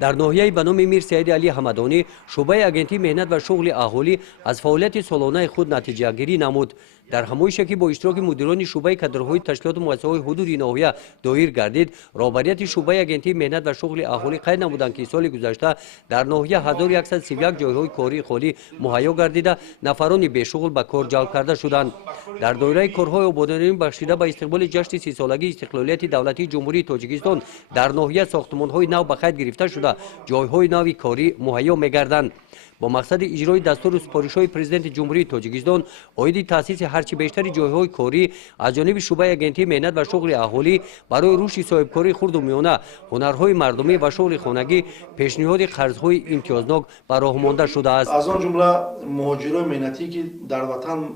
در ناحیه به نام میر سعید علی حمدانی شعبه اگنتی مهنت و شغل اهالی از فعالیت سالانه خود نتیجه گیری نمود. در همایشی که با اشتراک مدیران شعبه کادرهای تشکیلات مؤسسه‌های حدود ناحیه دایر گردید، رهبریت شعبه اگنتی مهنت و شغل اهالی قید نمودند که سال گذشته در ناحیه 1131 جایهای کاری خالی مهیا گردیده نفران بیشغل به کار جلب کرده شدند. در دایره کارهای آبادانی بخشیده به استقبال جشن 30 سالگی استقلالیت دولتی جمهوری تاجیکستان در ناحیه ساختمان‌های نو به خرید گرفته شده جایهای نوی کاری مهیا می‌گردند. با مقصد اجرای دستور و سپارش‌های پرزیدنت جمهوری تاجیکستان عاید تأسیس هرچی بیشتر جایهای کاری از جانب شعبه اگنتی مهنت و شغل اهالی برای رشد صاحبکاری خرد و میانه، هنرهای مردمی و شغل خانگی پیشنهاد قرضهای امتیازناک به راه مانده شده است. از آن جمله مهاجرای مهنتی که در وطن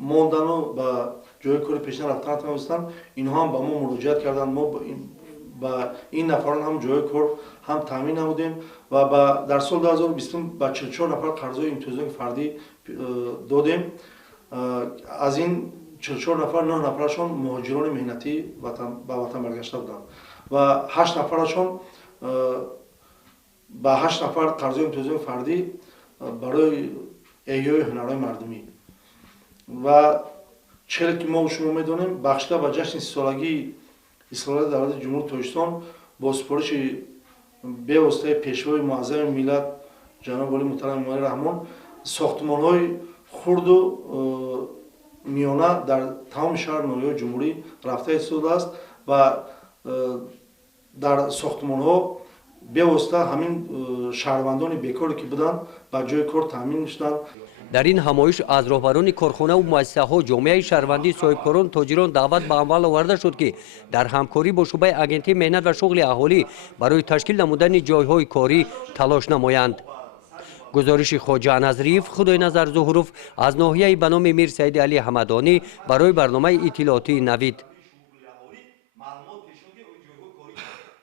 ماندن و به جای کاری پیش نرفتن توانستند، اینها هم به ما مراجعت کردند. ما با این نفران هم جای کار هم تامین نمودیم و در سال 2020 به 44 نفر قرضای امتیازناک فردی دادیم. از این 44 نفر 9 نفرشون مهاجران مهنتی به وطن برگشته بودند و 8 نفرشون به 8 نفر قرضای امتیازناک فردی برای احیای هنرهای مردمی و 40 که ما شما میدونیم بخشیده به جشن 30 سالگی استقلال دولت جمهوری تاجیکستان با سپارش به واسطه پیشوای معظم ملت جناب علی محترم امامی رحمان ساختمان‌های خرد و میانه در تمام شهر ناحیه جمهوری رفته ایستاده است و در ساختمان‌ها به واسطه همین شهروندان بیکاری که بودند با جای کار تامین شدند. در این همایش از رهبران کارخانه و مؤسسه‌ها جامعه شهروندی صاحبکاران تاجران دعوت به عمل آورده شد که در همکاری با شعبه اگنتی مهنت و شغل اهالی برای تشکیل نمودن جایهای کاری تلاش نمایند. گزارش خواجه نظریف خدای نظر ظهروف از ناحیه به نام میر سعید علی حمدانی برای برنامه اطلاعاتی نوید.